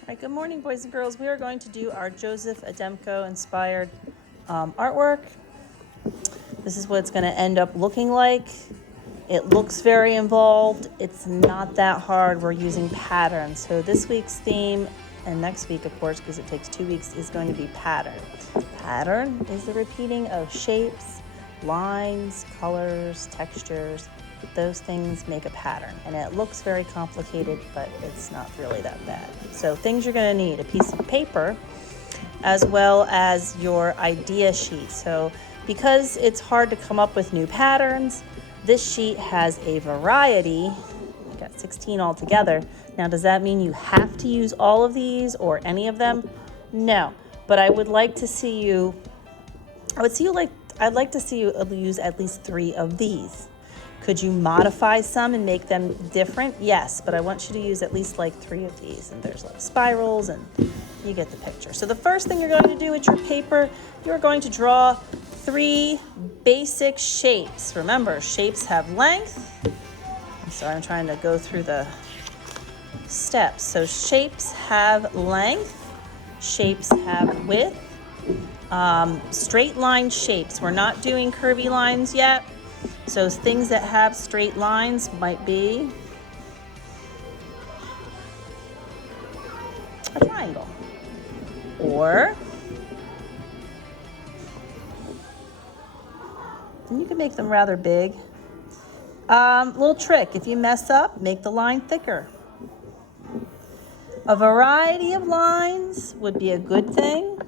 All right, good morning, boys and girls. We are going to do our Joseph Ademko inspired artwork. This is what it's going to end up looking like. It looks very involved. It's not that hard. We're using patterns. So this week's theme, and next week, of course, because it takes 2 weeks, is going to be pattern. Pattern is the repeating of shapes, lines, colors, textures. Those things make a pattern, and it looks very complicated, but it's not really that bad. So things you're going to need: a piece of paper, as well as your idea sheet. So because it's hard to come up with new patterns, this sheet has a variety. We got 16 altogether. Now, does that mean you have to use all of these or any of them? No, but I would like to see you, I'd like to see you use at least 3 of these. Could you modify some and make them different? Yes, but I want you to use at least like 3 of these. And there's like spirals, and you get the picture. So the first thing you're going to do with your paper, you're going to draw 3 basic shapes. Remember, shapes have length. I'm sorry, I'm trying to go through the steps. So shapes have length, shapes have width, straight line shapes. We're not doing curvy lines yet. So things that have straight lines might be a triangle, or and you can make them rather big. Little trick: if you mess up, make the line thicker. A variety of lines would be a good thing.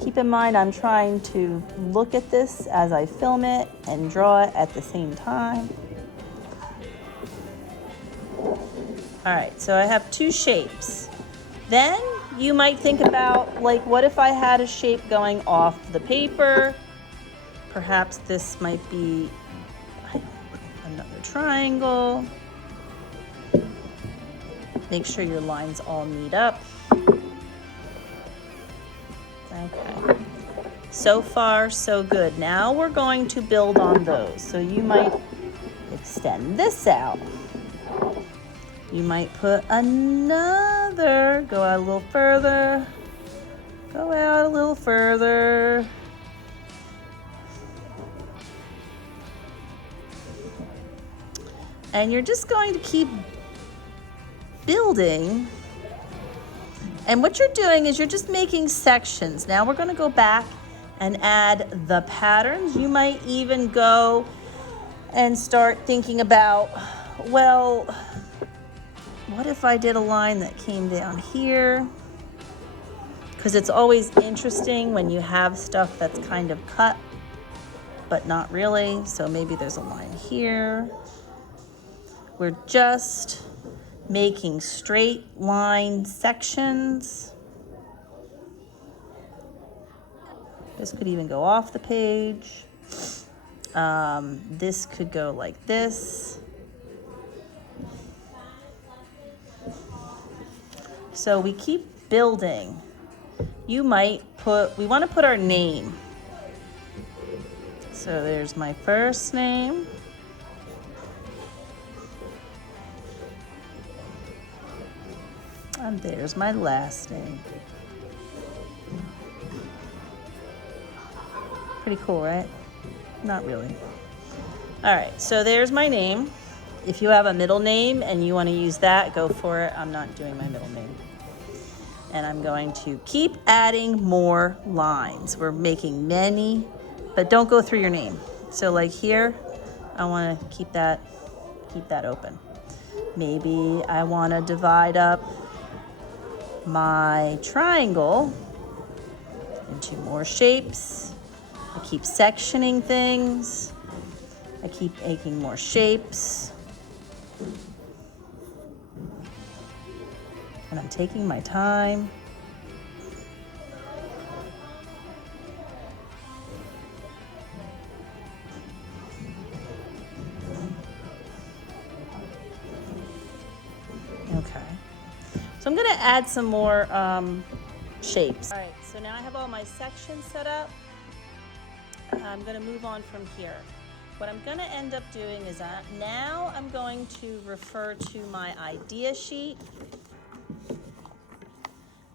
Keep in mind, I'm trying to look at this as I film it and draw it at the same time. All right, so I have 2 shapes. Then you might think about, like, what if I had a shape going off the paper? Perhaps this might be another triangle. Make sure your lines all meet up. Okay, so far so good. Now we're going to build on those. So you might extend this out. You might put another, go out a little further, go out a little further. And you're just going to keep building. And what you're doing is you're just making sections. Now we're going to go back and add the patterns. You might even go and start thinking about, well, what if I did a line that came down here? Because it's always interesting when you have stuff that's kind of cut, but not really. So maybe there's a line here. We're just making straight line sections. This could even go off the page. This could go like this. So we keep building. You might we want to put our name. So there's my first name. And there's my last name. Pretty cool, right? Not really. All right, so there's my name. If you have a middle name and you want to use that, go for it. I'm not doing my middle name. And I'm going to keep adding more lines. We're making many, but don't go through your name. So like here, I want to keep that open. Maybe I want to divide up my triangle into more shapes. I keep sectioning things. I keep making more shapes. And I'm taking my time. Okay. So I'm going to add some more shapes. All right, so now I have all my sections set up. I'm going to move on from here. What I'm going to end up doing is now I'm going to refer to my idea sheet,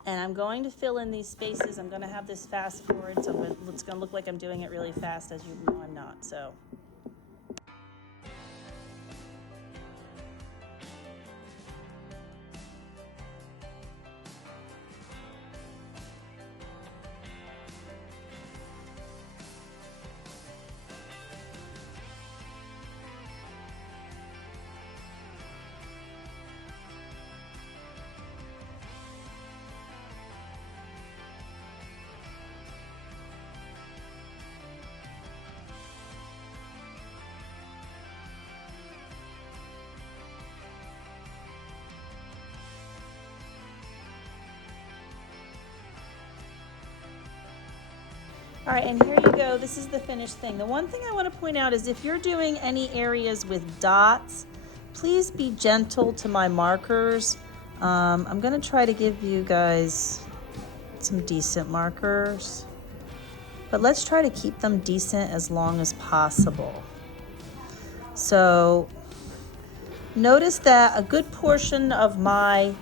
and I'm going to fill in these spaces. I'm going to have this fast forward, so it's going to look like I'm doing it really fast. As you know, I'm not. So. All right, and here you go. This is the finished thing. The one thing I want to point out is if you're doing any areas with dots, please be gentle to my markers. I'm going to try to give you guys some decent markers, but let's try to keep them decent as long as possible. So notice that a good portion of my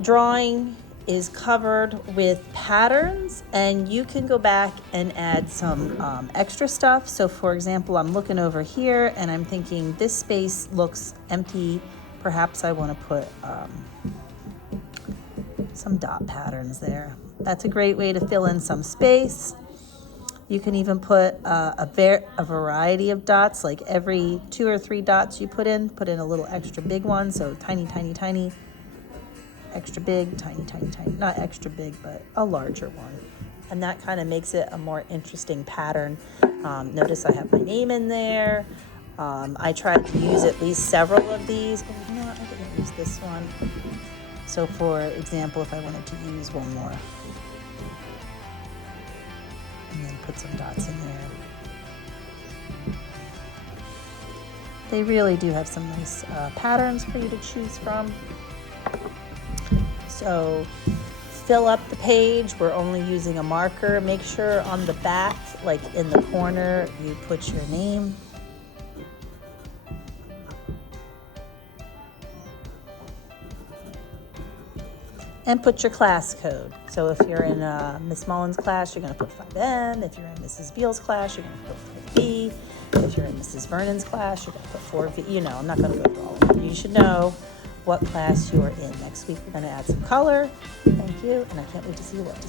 drawing is covered with patterns, and you can go back and add some extra stuff. So for example, I'm looking over here and I'm thinking this space looks empty. Perhaps I want to put some dot patterns there. That's a great way to fill in some space. You can even put a variety of dots, like every 2 or 3 dots you put in a little extra big one. So tiny, tiny, tiny. Extra big, tiny, tiny, tiny, not extra big, but a larger one. And that kind of makes it a more interesting pattern. Notice I have my name in there. I tried to use at least several of these. Oh, you know what? I didn't use this one. So for example, if I wanted to use one more, and then put some dots in there. They really do have some nice patterns for you to choose from. So fill up the page. We're only using a marker. Make sure on the back, like in the corner, you put your name. And put your class code. So if you're in Miss Mullins' class, you're going to put 5M. If you're in Mrs. Beal's class, you're going to put 5B. If you're in Mrs. Vernon's class, you're going to put 4V. You know, I'm not going to go through all of them. You should know what class you are in. Next week, we're going to add some color. Thank you. And I can't wait to see what.